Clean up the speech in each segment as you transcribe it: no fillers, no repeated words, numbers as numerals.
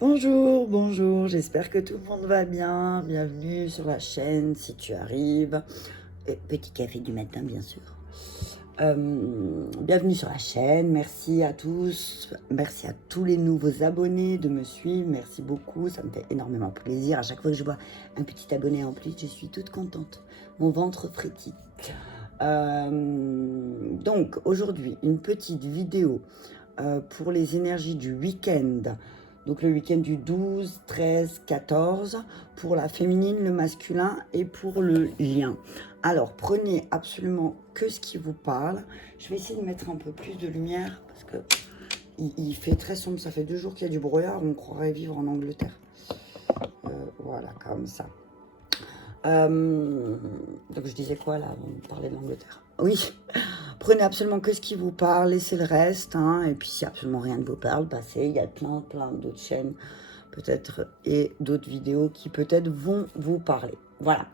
Bonjour, bonjour, j'espère que tout le monde va bien. Bienvenue sur la chaîne si tu arrives. Et petit café du matin, bien sûr. Bienvenue sur la chaîne, merci à tous, merci à tous les nouveaux abonnés de me suivre, merci beaucoup, ça me fait énormément plaisir. À chaque fois que je vois un petit abonné en plus, je suis toute contente, mon ventre frétille. Donc aujourd'hui, une petite vidéo pour les énergies du week-end. Donc le week-end du 12, 13, 14, pour la féminine, le masculin et pour le lien. Alors prenez absolument que ce qui vous parle. Je vais essayer de mettre un peu plus de lumière parce que il fait très sombre. Ça fait 2 jours qu'il y a du brouillard, on croirait vivre en Angleterre. Voilà, comme ça. Donc je disais quoi là? On parlait de l'Angleterre. Oui, prenez absolument que ce qui vous parle, laissez le reste. Hein, et puis si absolument rien ne vous parle, passez. Il y a plein d'autres chaînes peut-être et d'autres vidéos qui peut-être vont vous parler. Voilà.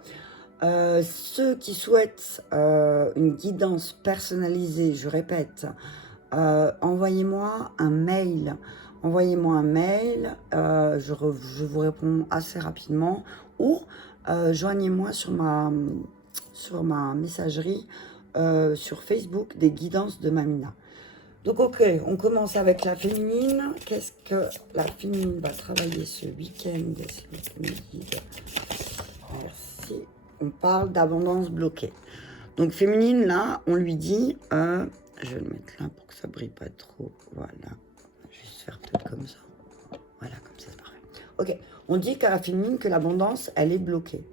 Ceux qui souhaitent une guidance personnalisée, je répète, envoyez-moi un mail. Envoyez-moi un mail, je vous réponds assez rapidement, ou joignez-moi sur ma messagerie sur Facebook des guidances de Mamina. Donc ok, on commence avec la féminine. Qu'est-ce que la féminine va travailler ce week-end? Merci. On parle d'abondance bloquée. Donc féminine, là, on lui dit, je vais le mettre là pour que ça brille pas trop. Voilà, juste faire peut-être comme ça. Voilà, comme ça c'est parfait. Ok, on dit qu'à la féminine que l'abondance, elle est bloquée.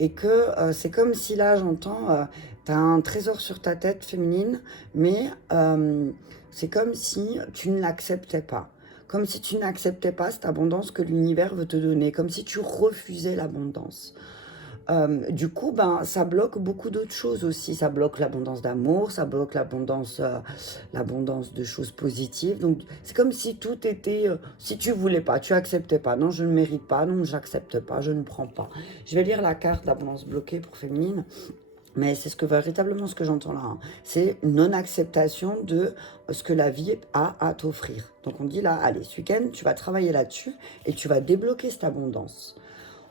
Et que c'est comme si là, j'entends, tu as un trésor sur ta tête féminine, mais c'est comme si tu ne l'acceptais pas. Comme si tu n'acceptais pas cette abondance que l'univers veut te donner. Comme si tu refusais l'abondance. Du coup, ben, ça bloque beaucoup d'autres choses aussi. Ça bloque l'abondance d'amour, ça bloque l'abondance de choses positives. Donc, c'est comme si tout était... si tu voulais pas, tu acceptais pas. Non, je ne mérite pas. Non, j'accepte pas. Je ne prends pas. Je vais lire la carte d'abondance bloquée pour féminine. Mais c'est véritablement ce que j'entends là. Hein. C'est une non-acceptation de ce que la vie a à t'offrir. Donc, on dit là, allez, ce week-end, tu vas travailler là-dessus et tu vas débloquer cette abondance.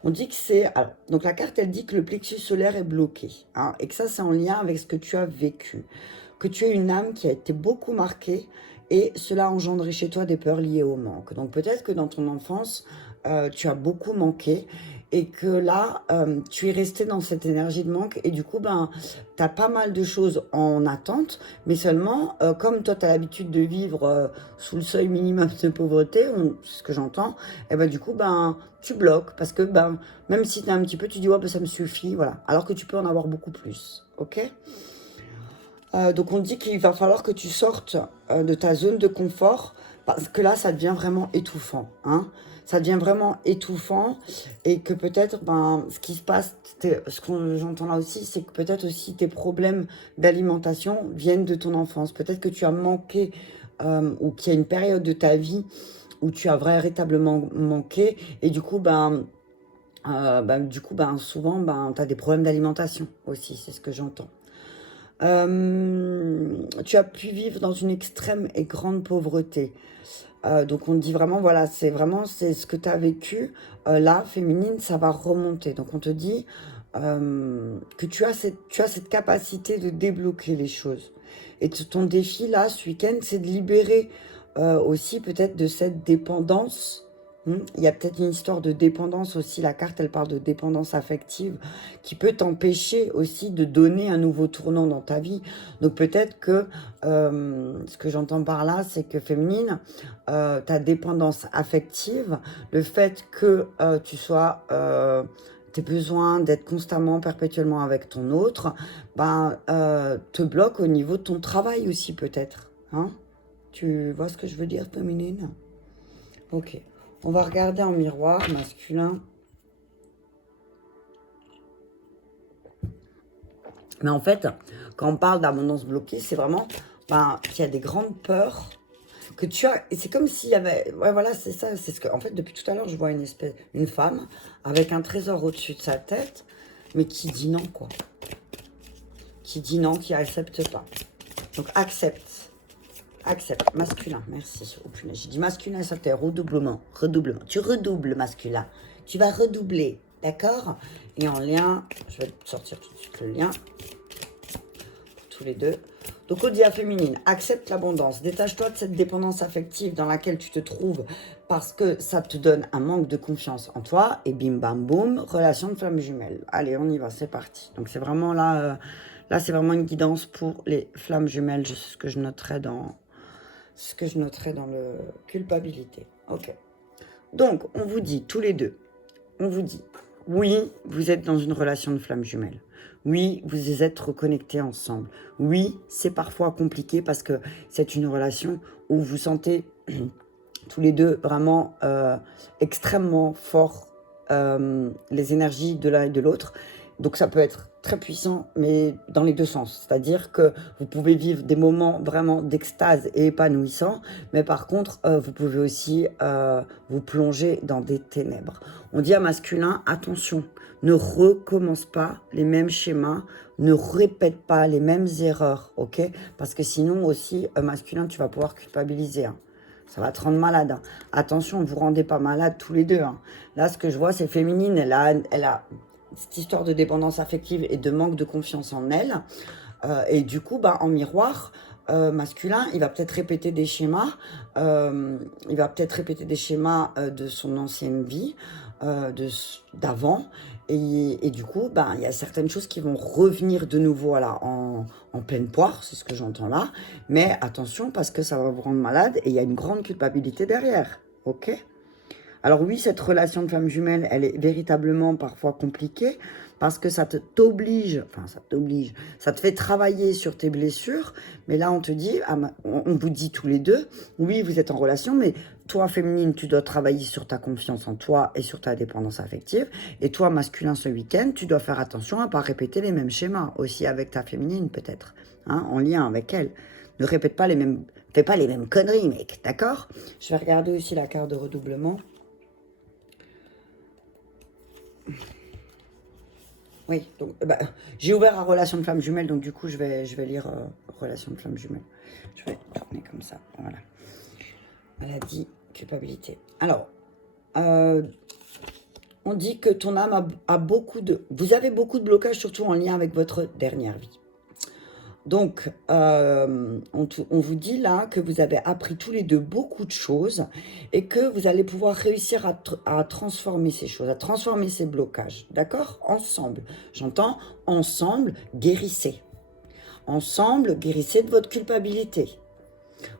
On dit que c'est... Alors, donc la carte, elle dit que le plexus solaire est bloqué. Hein, et que ça, c'est en lien avec ce que tu as vécu. Que tu es une âme qui a été beaucoup marquée et cela a engendré chez toi des peurs liées au manque. Donc peut-être que dans ton enfance, tu as beaucoup manqué et que là, tu es resté dans cette énergie de manque et du coup, ben, tu as pas mal de choses en attente, mais seulement, comme toi, tu as l'habitude de vivre sous le seuil minimum de pauvreté, c'est ce que j'entends, et ben du coup, ben, tu bloques parce que ben, même si tu as un petit peu, tu dis, ouais, ben, ça me suffit, voilà. Alors que tu peux en avoir beaucoup plus, ok? Donc on dit qu'il va falloir que tu sortes de ta zone de confort parce que là, ça devient vraiment étouffant. Hein, ça devient vraiment étouffant et que peut-être, ben, ce qui se passe, ce que j'entends là aussi, c'est que peut-être aussi tes problèmes d'alimentation viennent de ton enfance. Peut-être que tu as manqué ou qu'il y a une période de ta vie où tu as véritablement manqué et du coup, souvent, ben, tu as des problèmes d'alimentation aussi, c'est ce que j'entends. Tu as pu vivre dans une extrême et grande pauvreté. Donc on dit vraiment, voilà, c'est ce que tu as vécu. Là, féminine, ça va remonter. Donc on te dit que tu as cette capacité de débloquer les choses. Et ton défi, là, ce week-end, c'est de libérer aussi peut-être de cette dépendance. Il y a peut-être une histoire de dépendance aussi. La carte, elle parle de dépendance affective qui peut t'empêcher aussi de donner un nouveau tournant dans ta vie. Donc peut-être que ce que j'entends par là, c'est que féminine, ta dépendance affective, le fait que tu sois... tes besoins d'être constamment, perpétuellement avec ton autre, te bloque au niveau de ton travail aussi peut-être. Hein, tu vois ce que je veux dire, féminine? Ok. On va regarder en miroir, masculin. Mais en fait, quand on parle d'abondance bloquée, c'est vraiment qu'il y a des grandes peurs que tu as. Et c'est comme s'il y avait... Ouais, voilà, c'est ça. C'est ce que... En fait, depuis tout à l'heure, je vois une femme avec un trésor au-dessus de sa tête, mais qui dit non, quoi. Qui dit non, qui accepte pas. Donc, accepte. accepte. Masculin, merci. Oh punaise, j'ai dit masculin, ça fait redoublement. Redoublement. Tu redoubles, masculin. Tu vas redoubler, d'accord? Et en lien, je vais sortir tout de suite le lien. Pour tous les deux. Donc, Odia féminine, accepte l'abondance. Détache-toi de cette dépendance affective dans laquelle tu te trouves parce que ça te donne un manque de confiance en toi. Et bim, bam, boum, relation de flamme jumelle. Allez, on y va, c'est parti. Donc, c'est vraiment là... Là, c'est vraiment une guidance pour les flammes jumelles. C'est ce que je noterai dans... Ce que je noterai dans le culpabilité. Ok. Donc, on vous dit, tous les deux, on vous dit, oui, vous êtes dans une relation de flamme jumelle. Oui, vous êtes reconnectés ensemble. Oui, c'est parfois compliqué parce que c'est une relation où vous sentez tous les deux vraiment extrêmement fort les énergies de l'un et de l'autre. Donc ça peut être très puissant, mais dans les deux sens. C'est-à-dire que vous pouvez vivre des moments vraiment d'extase et épanouissants, mais par contre, vous pouvez aussi vous plonger dans des ténèbres. On dit à masculin, attention, ne recommence pas les mêmes schémas, ne répète pas les mêmes erreurs, ok? Parce que sinon aussi, masculin, tu vas pouvoir culpabiliser, hein. Ça va te rendre malade, hein. Attention, vous ne vous rendez pas malade tous les deux, hein. Là, ce que je vois, c'est féminine, elle a cette histoire de dépendance affective et de manque de confiance en elle. Et du coup, en miroir, masculin, il va peut-être répéter des schémas. Il va peut-être répéter des schémas de son ancienne vie, d'avant. Et du coup, il y a certaines choses qui vont revenir de nouveau là, en pleine poire, c'est ce que j'entends là. Mais attention, parce que ça va vous rendre malade et il y a une grande culpabilité derrière. Ok ? Alors oui, cette relation de femme jumelle, elle est véritablement parfois compliquée parce que ça t'oblige, ça te fait travailler sur tes blessures. Mais là, on te dit, on vous dit tous les deux, oui, vous êtes en relation, mais toi, féminine, tu dois travailler sur ta confiance en toi et sur ta dépendance affective. Et toi, masculin, ce week-end, tu dois faire attention à ne pas répéter les mêmes schémas, aussi avec ta féminine peut-être, hein, en lien avec elle. Ne répète pas les mêmes, fais pas les mêmes conneries, mec, d'accord? Je vais regarder aussi la carte de redoublement. Oui, donc j'ai ouvert à relation de flamme jumelle, donc du coup je vais lire relation de flamme jumelle. Je vais tourner comme ça, voilà. Maladie, culpabilité. Alors, on dit que ton âme a beaucoup de... Vous avez beaucoup de blocages, surtout en lien avec votre dernière vie. Donc, on vous dit là que vous avez appris tous les deux beaucoup de choses et que vous allez pouvoir réussir à transformer ces choses, à transformer ces blocages. D'accord? Ensemble. J'entends ensemble, guérissez. Ensemble, guérissez de votre culpabilité.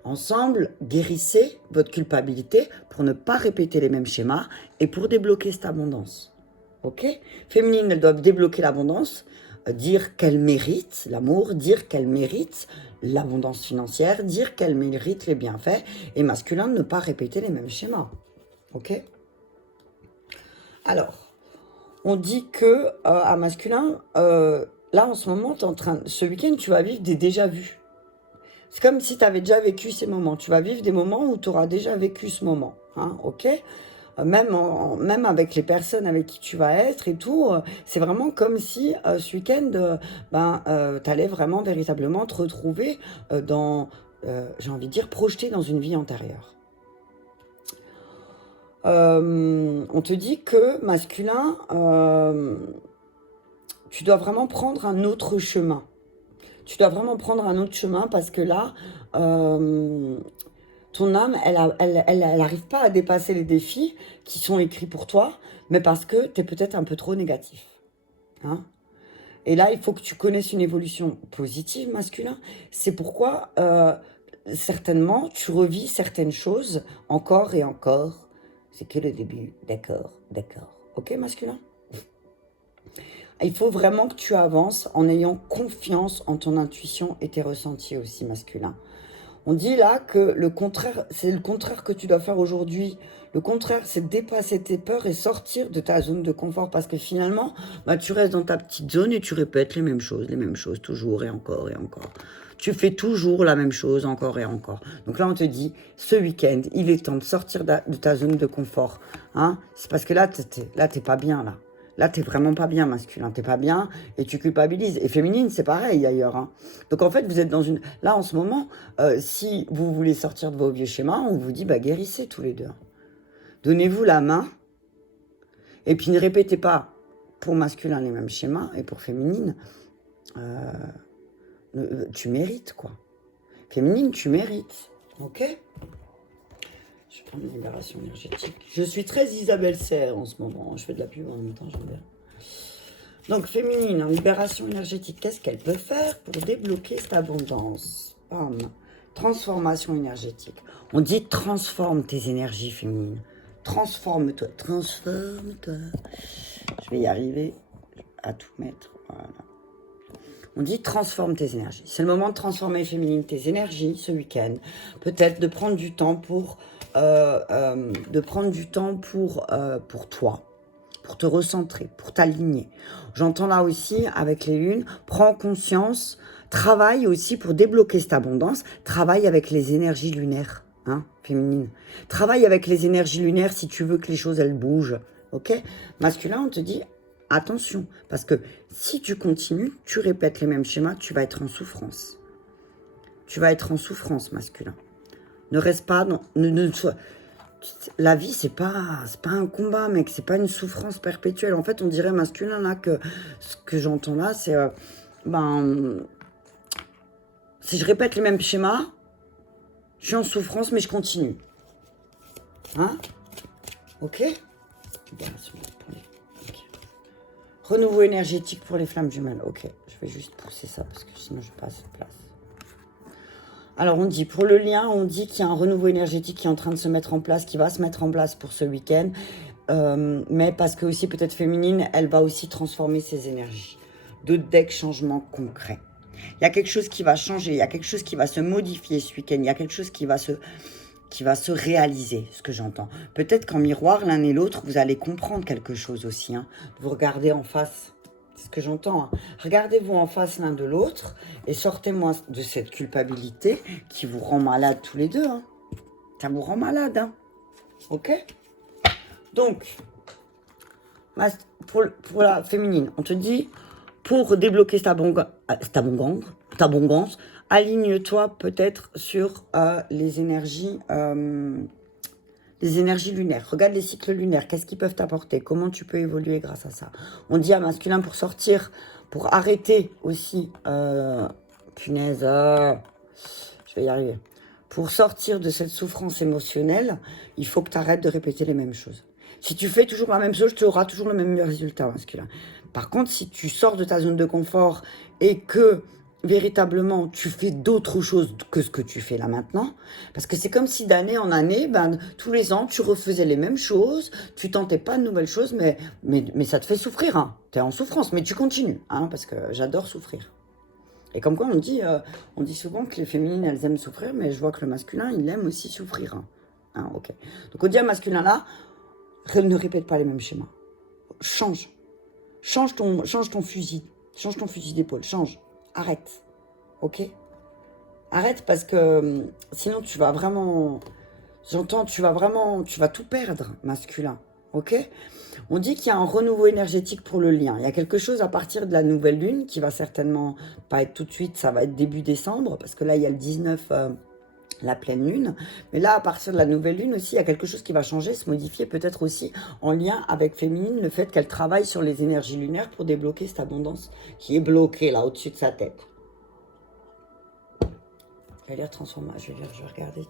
Ensemble, guérissez votre culpabilité pour ne pas répéter les mêmes schémas et pour débloquer cette abondance. Ok? Féminine, elles doivent débloquer l'abondance. Dire qu'elle mérite l'amour, dire qu'elle mérite l'abondance financière, dire qu'elle mérite les bienfaits, et masculin, ne pas répéter les mêmes schémas. Ok? Alors, on dit que à masculin, là en ce moment, ce week-end, tu vas vivre des déjà-vus. C'est comme si tu avais déjà vécu ces moments. Tu vas vivre des moments où tu auras déjà vécu ce moment. Hein, ok? Même avec les personnes avec qui tu vas être et tout, c'est vraiment comme si ce week-end, tu allais vraiment véritablement te retrouver dans, j'ai envie de dire, projeté dans une vie antérieure. On te dit que masculin, tu dois vraiment prendre un autre chemin. Tu dois vraiment prendre un autre chemin parce que là... ton âme, elle n'arrive pas à dépasser les défis qui sont écrits pour toi, mais parce que tu es peut-être un peu trop négatif. Hein? Et là, il faut que tu connaisses une évolution positive, masculin. C'est pourquoi, certainement, tu revis certaines choses encore et encore. C'est que le début. D'accord, d'accord. Ok, masculin? Il faut vraiment que tu avances en ayant confiance en ton intuition et tes ressentis aussi, masculin. On dit là que le contraire, c'est le contraire que tu dois faire aujourd'hui. Le contraire, c'est dépasser tes peurs et sortir de ta zone de confort. Parce que finalement, tu restes dans ta petite zone et tu répètes les mêmes choses, toujours et encore et encore. Tu fais toujours la même chose, encore et encore. Donc là, on te dit, ce week-end, il est temps de sortir de ta zone de confort. Hein? C'est parce que là, t'es pas bien, là. Là, t'es vraiment pas bien, masculin. T'es pas bien et tu culpabilises. Et féminine, c'est pareil ailleurs, hein. Donc en fait, vous êtes dans une... Là, en ce moment, si vous voulez sortir de vos vieux schémas, on vous dit, bah guérissez tous les deux. Donnez-vous la main. Et puis ne répétez pas pour masculin les mêmes schémas et pour féminine, tu mérites, quoi. Féminine, tu mérites. Ok? Je vais prendre une libération énergétique. Je suis très Isabelle Serre en ce moment. Je fais de la pub en même temps, j'aime bien. Donc, féminine, en libération énergétique, qu'est-ce qu'elle peut faire pour débloquer cette abondance? Bam. Transformation énergétique. On dit transforme tes énergies féminines. Transforme-toi. Transforme-toi. Je vais y arriver à tout mettre. Voilà. On dit transforme tes énergies. C'est le moment de transformer féminine tes énergies ce week-end. Peut-être de prendre du temps pour pour toi, pour te recentrer, pour t'aligner. J'entends là aussi avec les lunes, prends conscience, travaille aussi pour débloquer cette abondance, travaille avec les énergies lunaires, hein, féminines. Travaille avec les énergies lunaires si tu veux que les choses elles bougent, ok? Masculin, on te dit attention, parce que si tu continues, tu répètes les mêmes schémas, tu vas être en souffrance. Tu vas être en souffrance, masculin. Ne reste pas dans... La vie, c'est pas un combat, mec. C'est pas une souffrance perpétuelle. En fait, on dirait masculin, là, que ce que j'entends là, c'est... si je répète les mêmes schémas, je suis en souffrance, mais je continue. Hein? Ok? Renouveau énergétique pour les flammes jumelles. Ok, je vais juste pousser ça parce que sinon je passe de place. Alors on dit, pour le lien, on dit qu'il y a un renouveau énergétique qui est en train de se mettre en place, qui va se mettre en place pour ce week-end. Mais parce que aussi peut-être féminine, elle va aussi transformer ses énergies. D'autres decks, changements concrets. Il y a quelque chose qui va changer, il y a quelque chose qui va se modifier ce week-end, il y a quelque chose qui va se réaliser, ce que j'entends. Peut-être qu'en miroir, l'un et l'autre, vous allez comprendre quelque chose aussi. Hein. Vous regardez en face, c'est ce que j'entends. Hein. Regardez-vous en face l'un de l'autre et sortez-moi de cette culpabilité qui vous rend malade tous les deux. Hein. Ça vous rend malade, hein. Ok? Donc, pour la féminine, on te dit, pour débloquer ta abondance, aligne-toi peut-être sur les énergies lunaires. Regarde les cycles lunaires. Qu'est-ce qu'ils peuvent t'apporter? Comment tu peux évoluer grâce à ça? On dit à masculin pour sortir, pour arrêter aussi. Punaise, je vais y arriver. Pour sortir de cette souffrance émotionnelle, il faut que tu arrêtes de répéter les mêmes choses. Si tu fais toujours la même chose, tu auras toujours le même résultat masculin. Par contre, si tu sors de ta zone de confort et que véritablement tu fais d'autres choses que ce que tu fais là maintenant, parce que c'est comme si d'année en année, tous les ans, tu refaisais les mêmes choses, tu tentais pas de nouvelles choses, mais ça te fait souffrir. Hein. Tu es en souffrance, mais tu continues, hein, parce que j'adore souffrir. Et comme quoi, on dit souvent que les féminines, elles aiment souffrir, mais je vois que le masculin, il aime aussi souffrir. Hein. Hein, ok. Donc on dit à masculin là, ne répète pas les mêmes schémas. Change. Change ton fusil. Change ton fusil d'épaule. Change. Arrête. Ok? Arrête parce que sinon tu vas vraiment... J'entends, tu vas tout perdre, masculin. Ok? On dit qu'il y a un renouveau énergétique pour le lien. Il y a quelque chose à partir de la nouvelle lune qui va certainement pas être tout de suite, ça va être début décembre, parce que là, il y a le 19... la pleine lune, mais là à partir de la nouvelle lune aussi il y a quelque chose qui va changer, se modifier, peut-être aussi en lien avec féminine, le fait qu'elle travaille sur les énergies lunaires pour débloquer cette abondance qui est bloquée là au-dessus de sa tête. Je vais regarder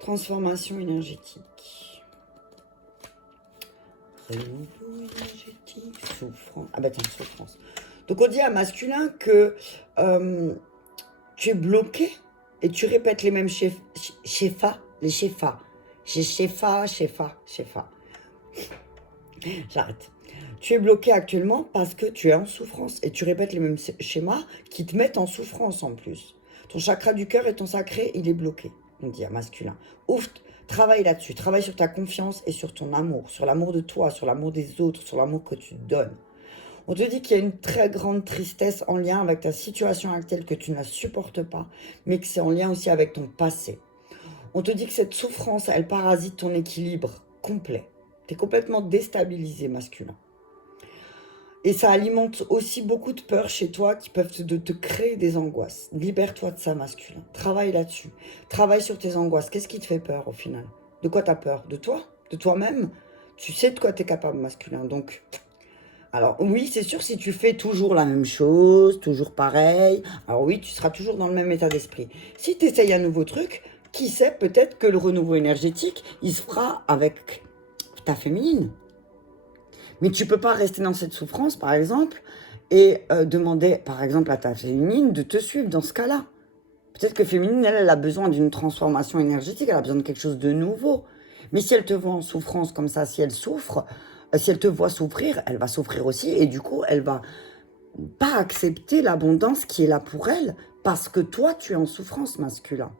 transformation énergétique. Renouveau énergétique, souffrance. Ah bah tiens, souffrance. Donc on dit à masculin que tu es bloqué et tu répètes les mêmes shefa. J'arrête. Tu es bloqué actuellement parce que tu es en souffrance et tu répètes les mêmes schémas qui te mettent en souffrance en plus. Ton chakra du cœur et ton sacré, il est bloqué, on dit à masculin. Ouf, travaille là-dessus, travaille sur ta confiance et sur ton amour, sur l'amour de toi, sur l'amour des autres, sur l'amour que tu donnes. On te dit qu'il y a une très grande tristesse en lien avec ta situation actuelle que tu ne la supportes pas, mais que c'est en lien aussi avec ton passé. On te dit que cette souffrance, elle parasite ton équilibre complet. Tu es complètement déstabilisé, masculin. Et ça alimente aussi beaucoup de peurs chez toi qui peuvent te créer des angoisses. Libère-toi de ça, masculin. Travaille là-dessus. Travaille sur tes angoisses. Qu'est-ce qui te fait peur au final? De quoi tu as peur? De toi? De toi-même? Tu sais de quoi tu es capable, masculin. Donc, alors oui, c'est sûr, si tu fais toujours la même chose, toujours pareil, alors oui, tu seras toujours dans le même état d'esprit. Si tu essayes un nouveau truc, qui sait, peut-être que le renouveau énergétique, il se fera avec ta féminine. Mais tu peux pas rester dans cette souffrance, par exemple, et demander, par exemple, à ta féminine de te suivre dans ce cas-là. Peut-être que féminine, elle a besoin d'une transformation énergétique, elle a besoin de quelque chose de nouveau. Mais si elle te voit en souffrance comme ça, si elle souffre, si elle te voit souffrir, elle va souffrir aussi, et du coup, elle va pas accepter l'abondance qui est là pour elle, parce que toi, tu es en souffrance, masculin.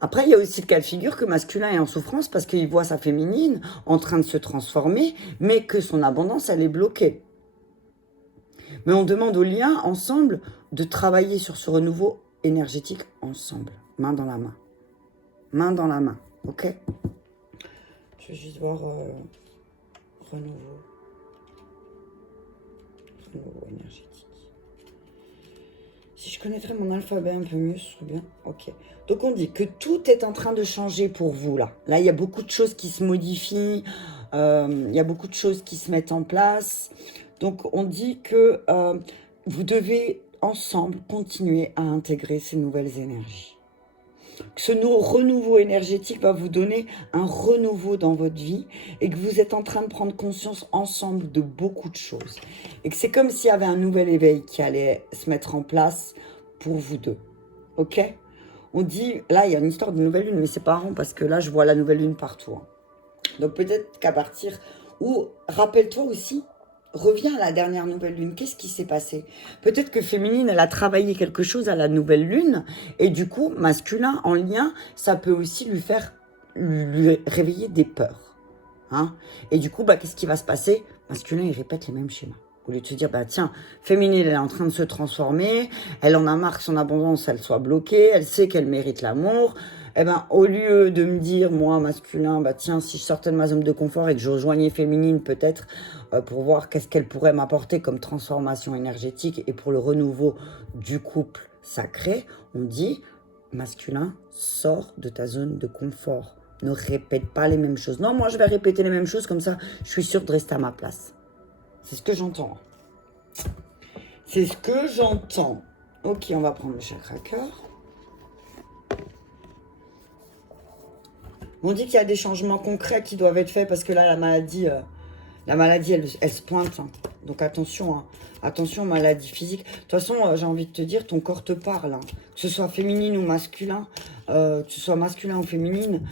Après, il y a aussi le cas de figure que masculin est en souffrance parce qu'il voit sa féminine en train de se transformer, mais que son abondance, elle est bloquée. Mais on demande au lien, ensemble, de travailler sur ce renouveau énergétique ensemble, main dans la main. Main dans la main, ok? Je vais juste voir renouveau énergétique. Si je connaîtrais mon alphabet un peu mieux, ce serait bien. Ok. Donc on dit que tout est en train de changer pour vous là. Là, il y a beaucoup de choses qui se modifient. Il y a beaucoup de choses qui se mettent en place. Donc on dit que vous devez ensemble continuer à intégrer ces nouvelles énergies. Ce renouveau énergétique va vous donner un renouveau dans votre vie et que vous êtes en train de prendre conscience ensemble de beaucoup de choses. Et que c'est comme s'il y avait un nouvel éveil qui allait se mettre en place pour vous deux. Ok? On dit, là, il y a une histoire de nouvelle lune, mais c'est pas rond parce que là, je vois la nouvelle lune partout. Hein. Donc peut-être qu'à partir... Ou rappelle-toi aussi... Reviens à la dernière nouvelle lune. Qu'est-ce qui s'est passé? Peut-être que féminine, elle a travaillé quelque chose à la nouvelle lune. Et du coup, masculin, en lien, ça peut aussi lui réveiller des peurs. Hein, et du coup, qu'est-ce qui va se passer? Masculin, il répète les mêmes schémas. Au lieu de se dire, tiens, féminine, elle est en train de se transformer. Elle en a marre que son abondance, elle soit bloquée. Elle sait qu'elle mérite l'amour. Eh ben, au lieu de me dire, moi, masculin, tiens, si je sortais de ma zone de confort et que je rejoignais féminine, peut-être, pour voir qu'est-ce qu'elle pourrait m'apporter comme transformation énergétique et pour le renouveau du couple sacré, on dit, masculin, sors de ta zone de confort. Ne répète pas les mêmes choses. Non, moi, je vais répéter les mêmes choses, comme ça, je suis sûre de rester à ma place. C'est ce que j'entends. C'est ce que j'entends. Ok, on va prendre le chakra cœur. On dit qu'il y a des changements concrets qui doivent être faits parce que là, la maladie, elle se pointe. Hein. Donc attention, hein. Attention, maladie physique. De toute façon, j'ai envie de te dire, ton corps te parle. Hein. Que ce soit féminine ou masculin, que ce soit masculin ou féminine,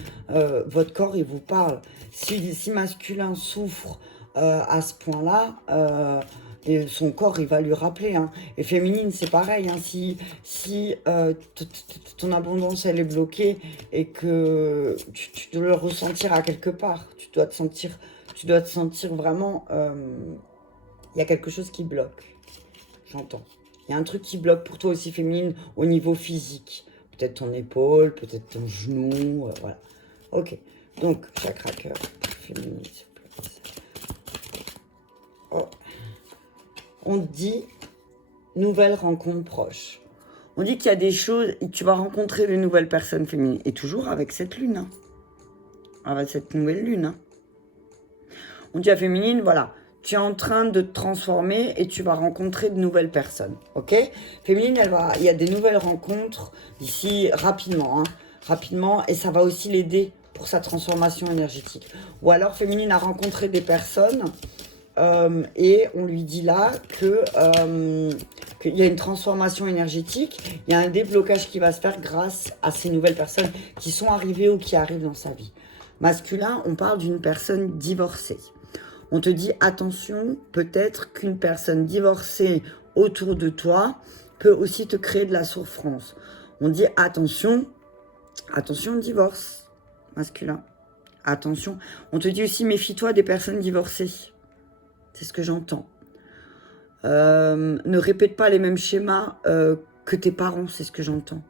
votre corps, il vous parle. Si masculin souffre à ce point-là, et son corps, il va lui rappeler. Hein. Et féminine, c'est pareil. Hein. Si ton abondance, elle est bloquée et que tu dois le ressentir à quelque part, tu dois te sentir vraiment... il y a quelque chose qui bloque. J'entends. Il y a un truc qui bloque pour toi aussi, féminine, au niveau physique. Peut-être ton épaule, peut-être ton genou, voilà. Ok. Donc, chakra cœur, féminine, s'il vous plaît. Oh. On dit nouvelle rencontre proche. On dit qu'il y a des choses, et tu vas rencontrer de nouvelles personnes féminines. Et toujours avec cette lune. Hein. Avec cette nouvelle lune. Hein. On dit à féminine, voilà. Tu es en train de te transformer et tu vas rencontrer de nouvelles personnes. Ok? Féminine, il y a des nouvelles rencontres d'ici rapidement. Hein, rapidement. Et ça va aussi l'aider pour sa transformation énergétique. Ou alors, féminine a rencontré des personnes et on lui dit là qu'il y a une transformation énergétique. Il y a un déblocage qui va se faire grâce à ces nouvelles personnes qui sont arrivées ou qui arrivent dans sa vie. Masculin, on parle d'une personne divorcée. On te dit, attention, peut-être qu'une personne divorcée autour de toi peut aussi te créer de la souffrance. On dit, attention, divorce, masculin. Attention. On te dit aussi, méfie-toi des personnes divorcées. C'est ce que j'entends. Ne répète pas les mêmes schémas que tes parents, c'est ce que j'entends.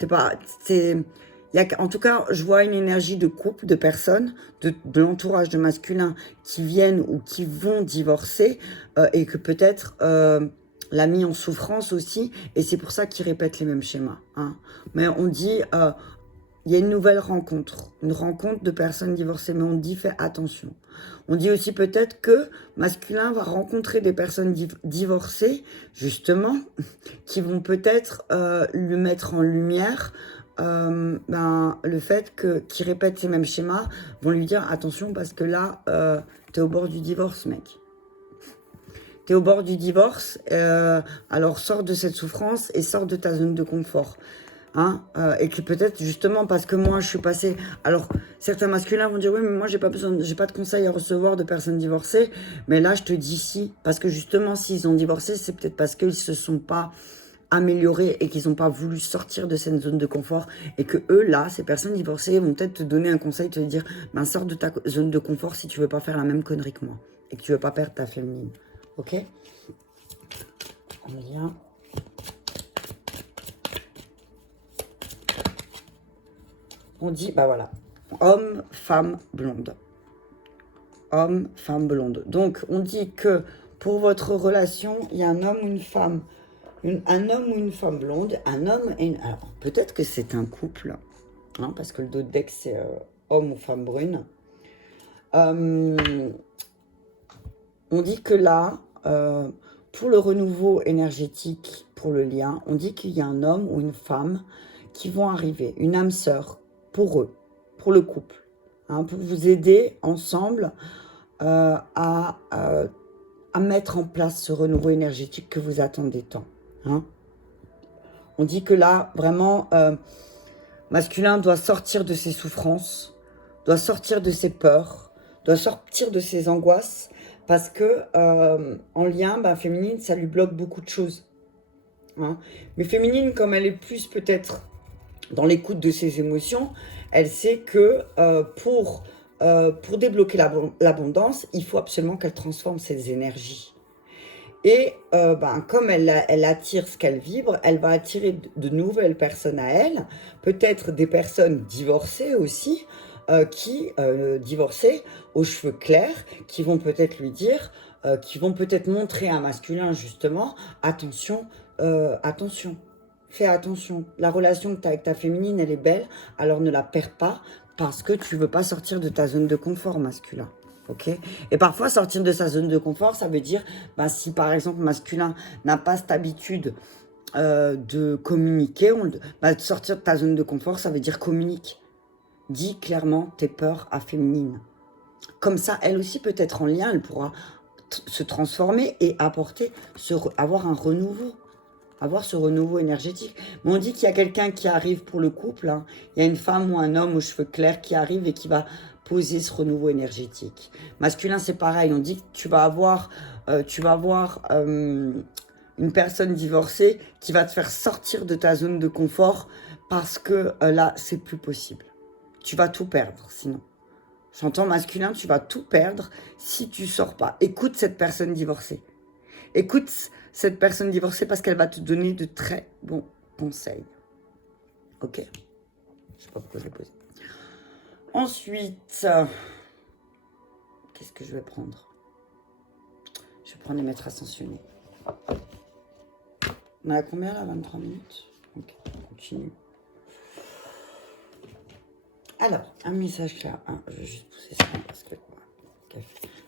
Il En tout cas, je vois une énergie de couple, de personnes, de l'entourage de masculin qui viennent ou qui vont divorcer et que peut-être l'a mis en souffrance aussi. Et c'est pour ça qu'ils répètent les mêmes schémas. Hein. Mais on dit, il y a une nouvelle rencontre de personnes divorcées. Mais on dit, fais attention. On dit aussi peut-être que masculin va rencontrer des personnes divorcées, justement, qui vont peut-être lui mettre en lumière le fait qu'il répète ces mêmes schémas, vont lui dire attention parce que là, t'es au bord du divorce, mec. T'es au bord du divorce, alors sors de cette souffrance et sors de ta zone de confort. Hein, et que peut-être justement parce que moi je suis passée, alors certains masculins vont dire oui mais moi j'ai pas de conseils à recevoir de personnes divorcées, mais là je te dis si, parce que justement s'ils ont divorcé c'est peut-être parce qu'ils se sont pas améliorés et qu'ils n'ont pas voulu sortir de cette zone de confort, et que eux là, ces personnes divorcées vont peut-être te donner un conseil, te dire ben sors de ta zone de confort si tu veux pas faire la même connerie que moi et que tu veux pas perdre ta féminine. Ok, on vient. On dit, bah voilà, homme, femme, blonde. Homme, femme, blonde. Donc, on dit que pour votre relation, il y a un homme ou une femme. Un homme ou une femme blonde, un homme et une... Alors, peut-être que c'est un couple, hein, parce que le dos de deck, c'est homme ou femme brune. On dit que là, pour le renouveau énergétique, pour le lien, on dit qu'il y a un homme ou une femme qui vont arriver, une âme sœur, pour eux, pour le couple, hein, pour vous aider ensemble à mettre en place ce renouveau énergétique que vous attendez tant. Hein. On dit que là, vraiment, masculin doit sortir de ses souffrances, doit sortir de ses peurs, doit sortir de ses angoisses, parce que en lien, féminine, ça lui bloque beaucoup de choses. Hein. Mais féminine, comme elle est plus peut-être dans l'écoute de ses émotions, elle sait que pour débloquer l'abondance, il faut absolument qu'elle transforme ses énergies. Et comme elle attire ce qu'elle vibre, elle va attirer de nouvelles personnes à elle, peut-être des personnes divorcées aussi, divorcées aux cheveux clairs, qui vont peut-être lui dire, qui vont peut-être montrer à un masculin justement, attention, attention. Fais attention, la relation que tu as avec ta féminine, elle est belle, alors ne la perds pas parce que tu veux pas sortir de ta zone de confort masculin. Ok ? Et parfois, sortir de sa zone de confort, ça veut dire, si par exemple masculin n'a pas cette habitude de communiquer, sortir de ta zone de confort, ça veut dire communique. Dis clairement tes peurs à féminine. Comme ça, elle aussi peut être en lien, elle pourra se transformer et avoir un renouveau. Avoir ce renouveau énergétique. Mais on dit qu'il y a quelqu'un qui arrive pour le couple. Hein. Il y a une femme ou un homme aux cheveux clairs qui arrive et qui va poser ce renouveau énergétique. Masculin, c'est pareil. On dit que tu vas avoir une personne divorcée qui va te faire sortir de ta zone de confort parce que là, c'est plus possible. Tu vas tout perdre sinon. J'entends masculin, tu vas tout perdre si tu sors pas. Écoute cette personne divorcée. Écoute cette personne divorcée parce qu'elle va te donner de très bons conseils. Ok. Je sais pas pourquoi je l'ai posé. Ensuite, qu'est-ce que je vais prendre? Je vais prendre les maîtres ascensionnés. On est à combien là? 23 minutes. Ok, on continue. Alors, un message clair. Je vais juste pousser ça parce que...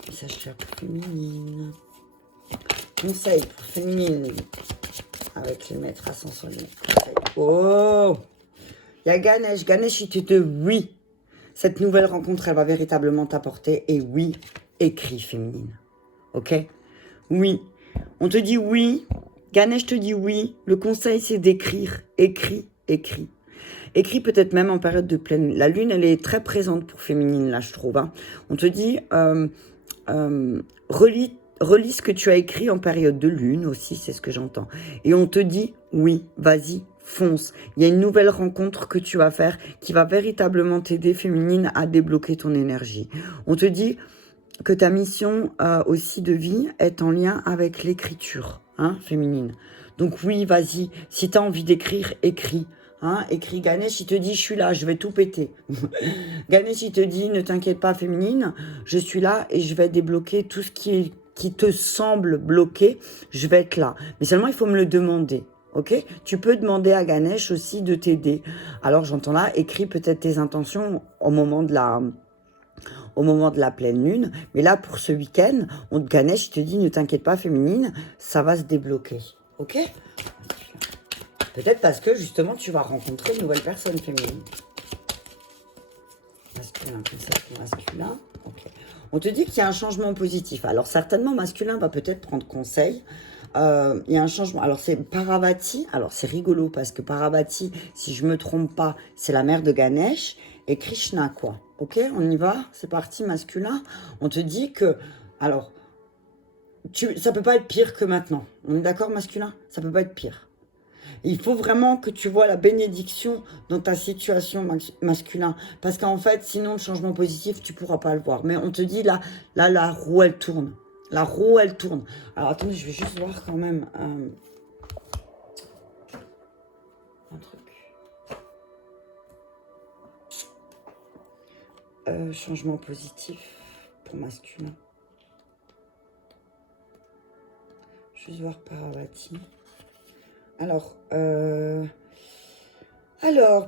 Message clair pour féminine. Conseil pour féminine avec les maîtres ascensionnés. Oh, il y a Ganesh. Ganesh, il te dit oui. Cette nouvelle rencontre, elle va véritablement t'apporter. Et oui, écris féminine. Ok? Oui. On te dit oui. Ganesh te dit oui. Le conseil, c'est d'écrire. Écris, écris. Écris peut-être même en période de pleine lune. La lune, elle est très présente pour féminine, là, je trouve. Hein. On te dit, relis ce que tu as écrit en période de lune aussi, c'est ce que j'entends. Et on te dit, oui, vas-y, fonce. Il y a une nouvelle rencontre que tu vas faire qui va véritablement t'aider, féminine, à débloquer ton énergie. On te dit que ta mission aussi de vie est en lien avec l'écriture, hein, féminine. Donc oui, vas-y, si tu as envie d'écrire, écris. Hein, écrit Ganesh, il te dit, je suis là, je vais tout péter. Ganesh, il te dit, ne t'inquiète pas, féminine, je suis là et je vais débloquer tout ce qui te semble bloqué, je vais être là. Mais seulement, il faut me le demander. Ok? Tu peux demander à Ganesh aussi de t'aider. Alors, j'entends là, écris peut-être tes intentions au moment de la pleine lune. Mais là, pour ce week-end, Ganesh te dit, ne t'inquiète pas, féminine, ça va se débloquer. Ok? Peut-être parce que, justement, tu vas rencontrer une nouvelle personne féminine. Masculin, conseil masculin. Ok. On te dit qu'il y a un changement positif. Alors, certainement, masculin va peut-être prendre conseil. Il y a un changement. Alors, c'est Parvati. Alors, c'est rigolo parce que Parvati, si je ne me trompe pas, c'est la mère de Ganesh et Krishna, quoi. Ok, on y va. C'est parti, masculin. On te dit que... Alors, ça peut pas être pire que maintenant. On est d'accord, masculin? Ça peut pas être pire. Il faut vraiment que tu vois la bénédiction dans ta situation masculin. Parce qu'en fait, sinon, le changement positif, tu ne pourras pas le voir. Mais on te dit, là, la roue, elle tourne. La roue, elle tourne. Alors, attendez, je vais juste voir quand même un truc. Changement positif pour masculin. Juste voir Parvati. Alors,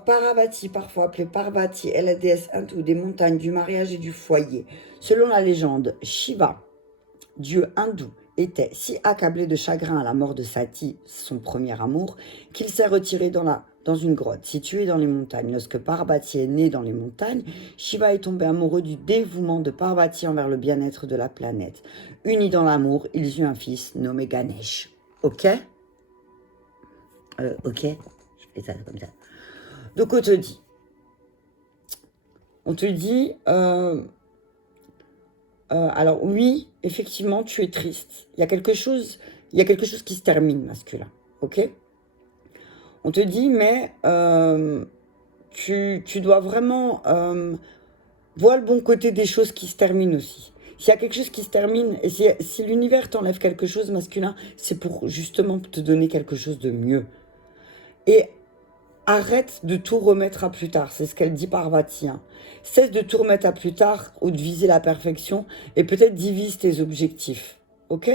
Parvati, parfois appelée Parvati, est la déesse hindoue des montagnes, du mariage et du foyer. Selon la légende, Shiva, dieu hindou, était si accablé de chagrin à la mort de Sati, son premier amour, qu'il s'est retiré dans une grotte située dans les montagnes. Lorsque Parvati est née dans les montagnes, Shiva est tombé amoureux du dévouement de Parvati envers le bien-être de la planète. Unis dans l'amour, ils eurent un fils nommé Ganesh. Ok? Ok, je fais ça comme ça. Donc on te dit, alors oui, effectivement, tu es triste. Il y a quelque chose qui se termine, masculin. Ok? On te dit, mais tu dois vraiment voir le bon côté des choses qui se terminent aussi. S'il y a quelque chose qui se termine, et si l'univers t'enlève quelque chose, masculin, c'est pour justement te donner quelque chose de mieux. Et arrête de tout remettre à plus tard, c'est ce qu'elle dit Parvati. Hein. Cesse de tout remettre à plus tard ou de viser la perfection et peut-être divise tes objectifs, ok?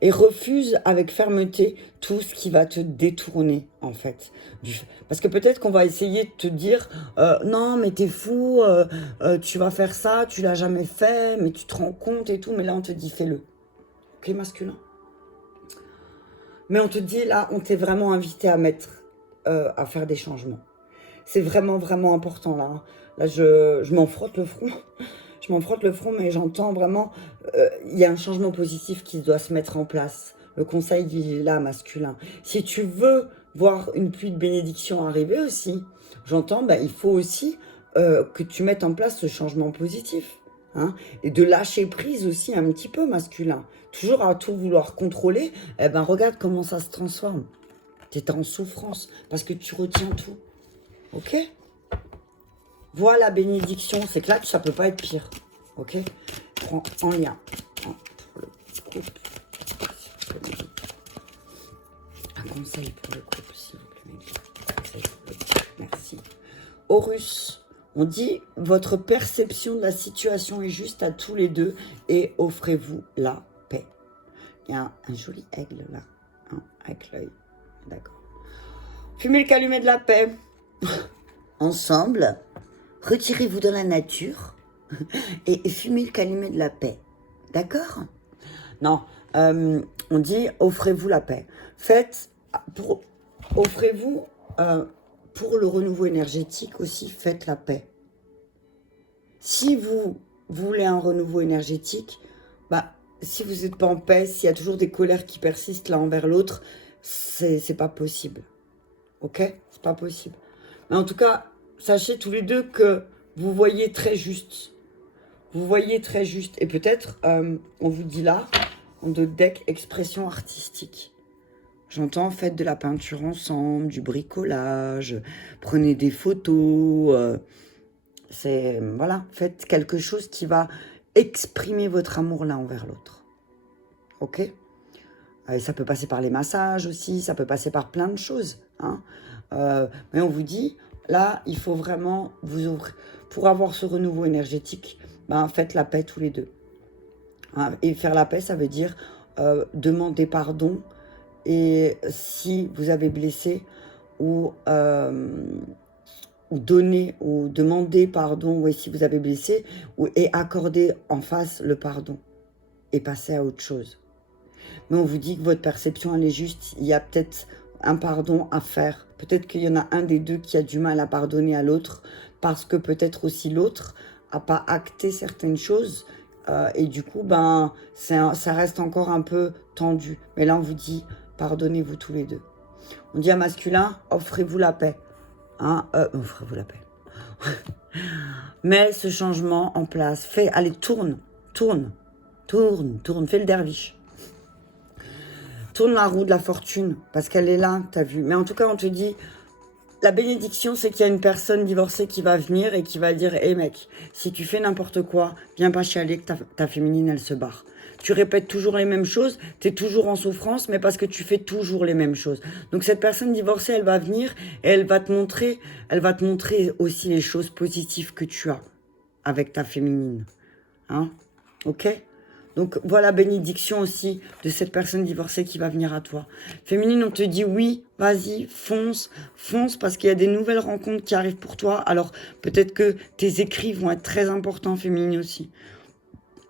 Et refuse avec fermeté tout ce qui va te détourner, en fait. Parce que peut-être qu'on va essayer de te dire non, mais t'es fou, tu vas faire ça, tu l'as jamais fait, mais tu te rends compte et tout, mais là on te dit fais-le. Ok, masculin? Mais on te dit là, on t'est vraiment invité à faire des changements. C'est vraiment, vraiment important là. Hein. Là, je m'en frotte le front. Je m'en frotte le front, mais j'entends vraiment... Il y a un changement positif qui doit se mettre en place. Le conseil, il est là, masculin. Si tu veux voir une pluie de bénédictions arriver aussi, j'entends, il faut aussi que tu mettes en place ce changement positif. Hein, et de lâcher prise aussi un petit peu, masculin. Toujours à tout vouloir contrôler, regarde comment ça se transforme. Tu es en souffrance parce que tu retiens tout. Ok? Voilà la bénédiction. C'est que là, ça peut pas être pire. Ok? Prends en lien. Pour le couple. Un conseil pour le couple, s'il vous plaît. Merci. Horus. On dit, votre perception de la situation est juste à tous les deux et offrez-vous la paix. Il y a un joli aigle là, hein, avec l'œil. D'accord. Fumez le calumet de la paix. Ensemble, retirez-vous dans la nature et fumez le calumet de la paix. D'accord? Non, on dit, offrez-vous la paix. Offrez-vous... pour le renouveau énergétique aussi, faites la paix. Si vous voulez un renouveau énergétique, si vous n'êtes pas en paix, s'il y a toujours des colères qui persistent l'un envers l'autre, c'est pas possible. Ok? C'est pas possible. Mais en tout cas, sachez tous les deux que vous voyez très juste. Vous voyez très juste. Et peut-être, on vous dit là, en de deck expression artistique. J'entends, faites de la peinture ensemble, du bricolage, prenez des photos. Voilà, faites quelque chose qui va exprimer votre amour l'un envers l'autre. Ok? Et ça peut passer par les massages aussi, ça peut passer par plein de choses. Hein. Mais on vous dit, là, il faut vraiment vous ouvrir. Pour avoir ce renouveau énergétique, ben, faites la paix tous les deux. Hein, et faire la paix, ça veut dire demander pardon. Et si vous avez blessé ou donner ou demander pardon, ou si vous avez blessé, et accorder en face le pardon et passer à autre chose. Mais on vous dit que votre perception, elle est juste. Il y a peut-être un pardon à faire. Peut-être qu'il y en a un des deux qui a du mal à pardonner à l'autre parce que peut-être aussi l'autre n'a pas acté certaines choses. Et du coup, ben, ça reste encore un peu tendu. Mais là, on vous dit, pardonnez-vous tous les deux. On dit à masculin, offrez-vous la paix. Hein, offrez-vous la paix. Mets ce changement en place. Allez, tourne, fais le derviche. Tourne la roue de la fortune, parce qu'elle est là, t'as vu. Mais en tout cas, on te dit, la bénédiction, c'est qu'il y a une personne divorcée qui va venir et qui va dire, hé mec, si tu fais n'importe quoi, viens pas chialer que ta féminine, elle se barre. Tu répètes toujours les mêmes choses, tu es toujours en souffrance, mais parce que tu fais toujours les mêmes choses. Donc cette personne divorcée, elle va venir et elle va te montrer aussi les choses positives que tu as avec ta féminine. Hein? Ok? Donc voilà, bénédiction aussi de cette personne divorcée qui va venir à toi. Féminine, on te dit oui, vas-y, fonce parce qu'il y a des nouvelles rencontres qui arrivent pour toi. Alors peut-être que tes écrits vont être très importants, féminine aussi.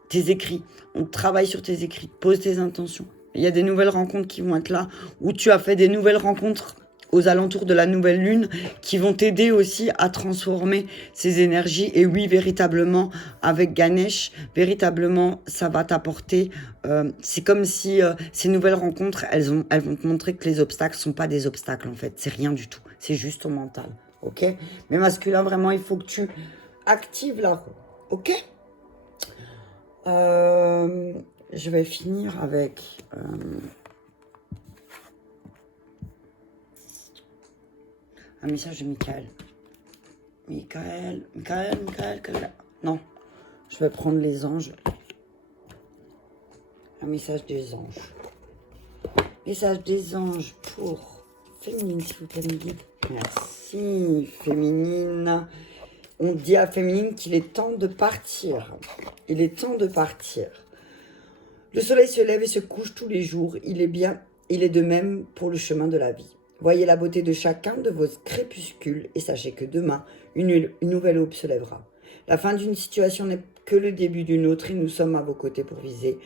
Tes écrits, on travaille sur tes écrits, pose tes intentions. Il y a des nouvelles rencontres qui vont être là, où tu as fait des nouvelles rencontres aux alentours de la nouvelle lune, qui vont t'aider aussi à transformer ces énergies. Et oui, véritablement, avec Ganesh, véritablement, ça va t'apporter. C'est comme si ces nouvelles rencontres, elles vont te montrer que les obstacles ne sont pas des obstacles, en fait. C'est rien du tout. C'est juste ton mental. Ok? Mais masculin, vraiment, il faut que tu actives la roue. Ok? Je vais finir avec un message de Michael. Michael. Non, je vais prendre les anges. Un message des anges. Message des anges pour féminine, s'il vous plaît, Midi. Merci, féminine. On dit à féminine qu'il est temps de partir. Il est temps de partir. Le soleil se lève et se couche tous les jours. Il est de même pour le chemin de la vie. Voyez la beauté de chacun de vos crépuscules et sachez que demain, une nouvelle aube se lèvera. La fin d'une situation n'est que le début d'une autre et nous sommes à vos côtés pour viser.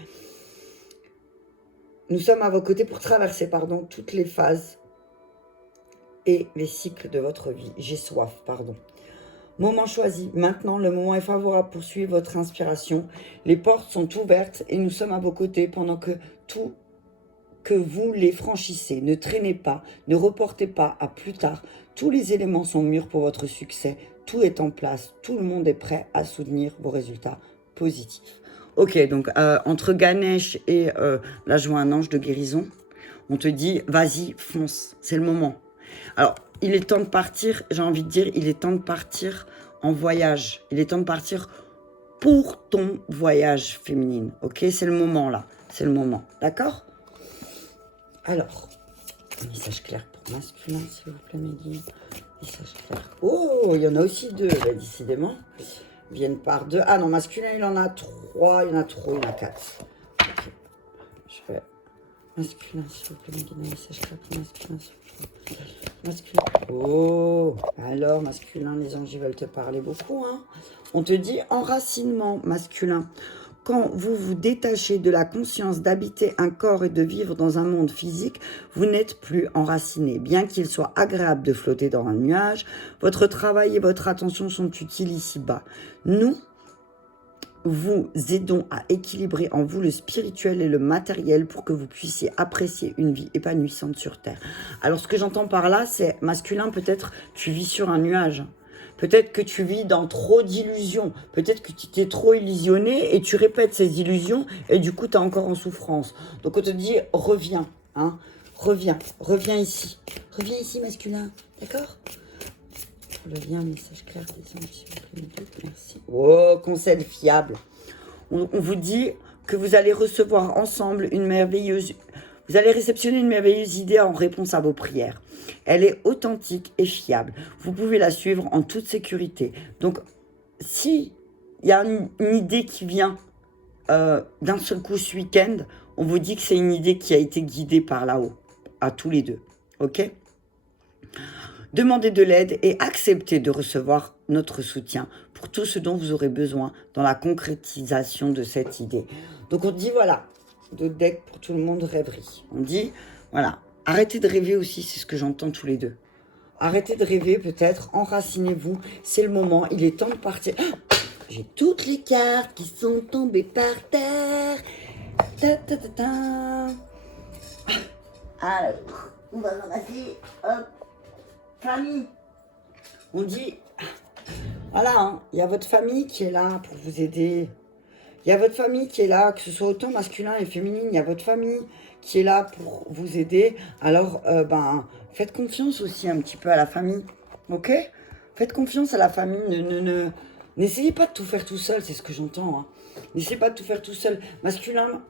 Nous sommes à vos côtés pour traverser, toutes les phases et les cycles de votre vie. J'ai soif, Moment choisi. Maintenant, le moment est favorable pour suivre votre inspiration. Les portes sont ouvertes et nous sommes à vos côtés pendant que vous les franchissez. Ne traînez pas, ne reportez pas à plus tard. Tous les éléments sont mûrs pour votre succès. Tout est en place. Tout le monde est prêt à soutenir vos résultats positifs. Ok, donc entre Ganesh et là je vois un ange de guérison. On te dit, vas-y, fonce. C'est le moment. Alors, il est temps de partir, j'ai envie de dire, il est temps de partir en voyage. Il est temps de partir pour ton voyage féminine. Ok, c'est le moment là. C'est le moment. D'accord? Alors, un message clair pour masculin, s'il vous plaît, Mehdi. Message clair. Oh, il y en a aussi deux, là, décidément. Ils viennent par deux. Ah non, masculin, il en a trois. Il y en a trop, il y en a quatre. Ok. Je vais... Masculin, s'il vous plaît, Mehdi. Message clair pour masculin, s'il vous plaît. Masculin. Oh, alors, masculin, les anges, ils veulent te parler beaucoup, hein. On te dit enracinement masculin. Quand vous vous détachez de la conscience d'habiter un corps et de vivre dans un monde physique, vous n'êtes plus enraciné. Bien qu'il soit agréable de flotter dans un nuage, votre travail et votre attention sont utiles ici-bas. Nous vous aidons à équilibrer en vous le spirituel et le matériel pour que vous puissiez apprécier une vie épanouissante sur Terre. Alors, ce que j'entends par là, c'est masculin, peut-être tu vis sur un nuage. Peut-être que tu vis dans trop d'illusions. Peut-être que tu t'es trop illusionné et tu répètes ces illusions et du coup, tu es encore en souffrance. Donc, on te dit, reviens. Hein, reviens ici. Reviens ici, masculin. D'accord? Le lien, message clair, merci. Oh, conseil fiable. On vous dit que vous allez recevoir ensemble une merveilleuse Vous allez réceptionner une merveilleuse idée en réponse à vos prières. Elle est authentique et fiable. Vous pouvez la suivre en toute sécurité. Donc, si il y a une idée qui vient d'un seul coup ce week-end, on vous dit que c'est une idée qui a été guidée par là-haut, à tous les deux. Ok ? Demandez de l'aide et acceptez de recevoir notre soutien pour tout ce dont vous aurez besoin dans la concrétisation de cette idée. Donc on dit voilà, de deck pour tout le monde rêverie. On dit voilà, arrêtez de rêver aussi, c'est ce que j'entends tous les deux. Arrêtez de rêver peut-être, enracinez-vous, c'est le moment, il est temps de partir. J'ai toutes les cartes qui sont tombées par terre. Ta, ta, ta, ta. Alors, on va ramasser, hop. Famille. On dit, voilà, hein, il y a votre famille qui est là pour vous aider. Il y a votre famille qui est là, que ce soit autant masculin et féminine, il y a votre famille qui est là pour vous aider. Alors, faites confiance aussi un petit peu à la famille, ok? Faites confiance à la famille, n'essayez pas de tout faire tout seul, c'est ce que j'entends. Hein. N'essayez pas de tout faire tout seul. Masculin,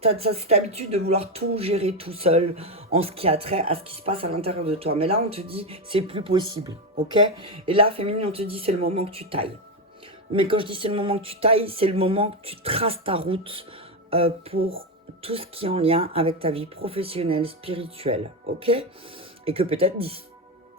t'as cette habitude de vouloir tout gérer tout seul en ce qui a trait à ce qui se passe à l'intérieur de toi. Mais là, on te dit, c'est plus possible, ok? Et là, féminine, on te dit, c'est le moment que tu tailles. Mais quand je dis c'est le moment que tu tailles, c'est le moment que tu traces ta route pour tout ce qui est en lien avec ta vie professionnelle, spirituelle, ok? Et que peut-être,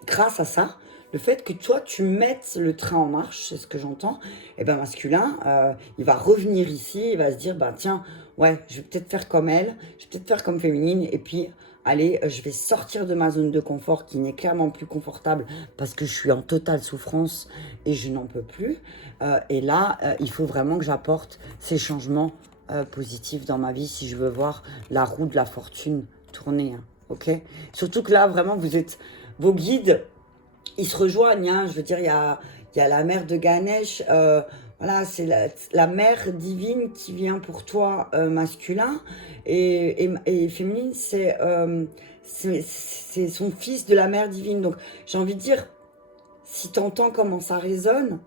grâce à ça, le fait que toi, tu mettes le train en marche, c'est ce que j'entends, et ben masculin, il va revenir ici, il va se dire, tiens, ouais, je vais peut-être faire comme elle, je vais peut-être faire comme féminine, et puis, allez, je vais sortir de ma zone de confort qui n'est clairement plus confortable parce que je suis en totale souffrance et je n'en peux plus. Et là, il faut vraiment que j'apporte ces changements positifs dans ma vie si je veux voir la roue de la fortune tourner, hein, ok? Surtout que là, vraiment, vos guides, ils se rejoignent, hein, je veux dire, il y a la mère de Ganesh, voilà, c'est la mère divine qui vient pour toi masculin, et féminine, c'est son fils de la mère divine. Donc, j'ai envie de dire, si tu entends comment ça résonne,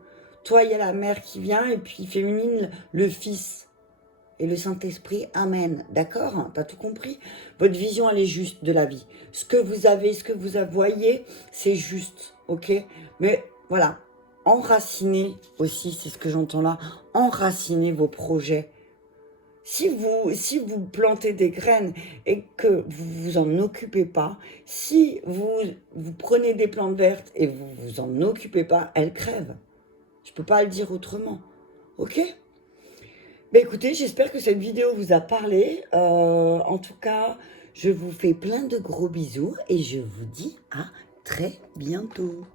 toi, il y a la mère qui vient, et puis féminine, le fils. Et le Saint-Esprit, amen. D'accord? T'as tout compris? Votre vision, elle est juste de la vie. Ce que vous avez, ce que vous voyez, c'est juste, ok? Mais voilà, enracinez aussi, c'est ce que j'entends là, enracinez vos projets. Si vous plantez des graines et que vous vous en occupez pas, si vous prenez des plantes vertes et vous vous en occupez pas, elles crèvent. Je peux pas le dire autrement, ok? Écoutez, j'espère que cette vidéo vous a parlé. En tout cas, je vous fais plein de gros bisous et je vous dis à très bientôt.